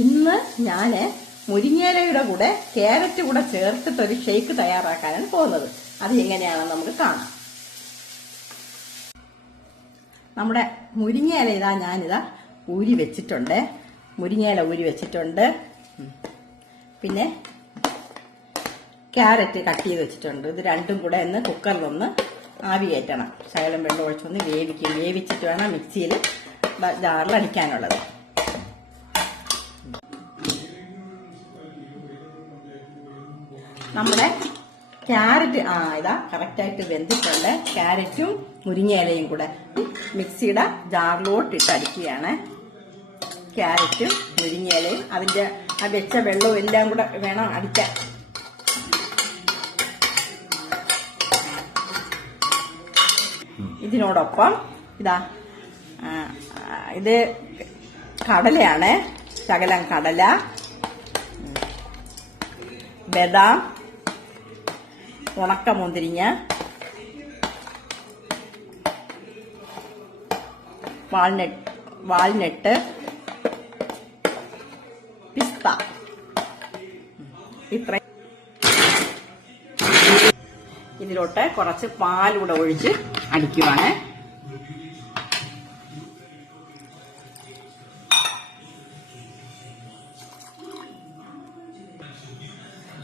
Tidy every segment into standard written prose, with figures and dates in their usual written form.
ഇന്ന് ഞാൻ മുരിങ്ങയിലയുടെ കൂടെ ക്യാരറ്റ് കൂടെ ചേർത്തിട്ടൊരു ഷേക്ക് തയ്യാറാക്കാനാണ് പോകുന്നത്. അത് എങ്ങനെയാണെന്ന് നമുക്ക് കാണാം. നമ്മുടെ മുരിങ്ങയില ഞാനിതാ ഊരി വെച്ചിട്ടുണ്ട്. മുരിങ്ങയില ഊരി വെച്ചിട്ടുണ്ട്. പിന്നെ ക്യാരറ്റ് കട്ട് ചെയ്ത് വെച്ചിട്ടുണ്ട്. ഇത് രണ്ടും കൂടെ ഒന്ന് കുക്കറിലൊന്ന് ആവി കയറ്റണം. ശകലം വെള്ളം ഒഴിച്ചൊന്ന് വേവിച്ചിട്ട് വേണം മിക്സിയിൽ ജാറിൽ അടിക്കാനുള്ളത്. നമ്മുടെ ക്യാരറ്റ് ഇതാ കറക്റ്റായിട്ട് വെന്തിട്ടുണ്ട്. ക്യാരറ്റും മുരിങ്ങയിലയും കൂടെ മിക്സിയുടെ ജാറിലോട്ട് ഇട്ട് അടിക്കുകയാണ്. ക്യാരറ്റും മുരിങ്ങയിലയും അതിന്റെ വെച്ച വെള്ളവും എല്ലാം കൂടെ വേണം അടിക്കാൻ. ഇതിനോടൊപ്പം ഇത് കടലയാണ്. ശകലം കടല, ബദാം, ഉണക്കമുന്തിരിങ്ങ, വാൾനട്ട്, പിസ്ത, ഇത്ര. ഇതിലോട്ട് കുറച്ച് പാലൂടെ ഒഴിച്ച് അടിക്കുവാണ്.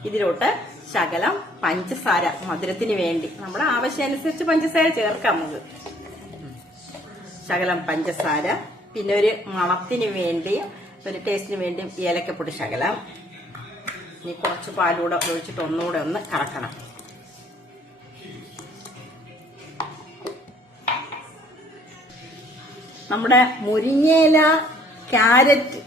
ഇതിലോട്ട് ശകലം പഞ്ചസാര, മധുരത്തിന് വേണ്ടി നമ്മുടെ ആവശ്യാനുസരിച്ച് പഞ്ചസാര ചേർക്കാം നമുക്ക്. ശകലം പഞ്ചസാര, പിന്നെ ഒരു മണത്തിന് വേണ്ടി, ഒരു ടേസ്റ്റിന് വേണ്ടി ഏലക്കപ്പൊടി ശകലം. ഇനി കുറച്ച് പാലൂടെ ഒഴിച്ചിട്ട് ഒന്നുകൂടെ ഒന്ന് കറക്കണം. നമ്മുടെ മുരിങ്ങയില ക്യാരറ്റ്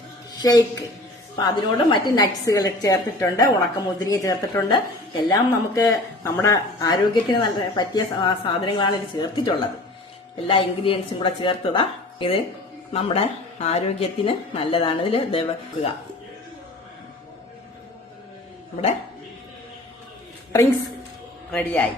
ഷേക്ക്. അപ്പൊ അതിനോട് മറ്റ് നട്ട്സുകൾ ചേർത്തിട്ടുണ്ട്, ഉണക്കമുന്തിരിങ്ങ ചേർത്തിട്ടുണ്ട്. എല്ലാം നമുക്ക് നമ്മുടെ ആരോഗ്യത്തിന് നല്ല പറ്റിയ സാധനങ്ങളാണ് ഇത് ചേർത്തിട്ടുള്ളത്. എല്ലാ ഇൻഗ്രീഡിയൻസും കൂടെ ചേർത്തതാ. ഇത് നമ്മുടെ ആരോഗ്യത്തിന് നല്ലതാണ്. ഇതിൽ വെക്കുക. നമ്മുടെ ഡ്രിങ്ക്സ് റെഡിയായി.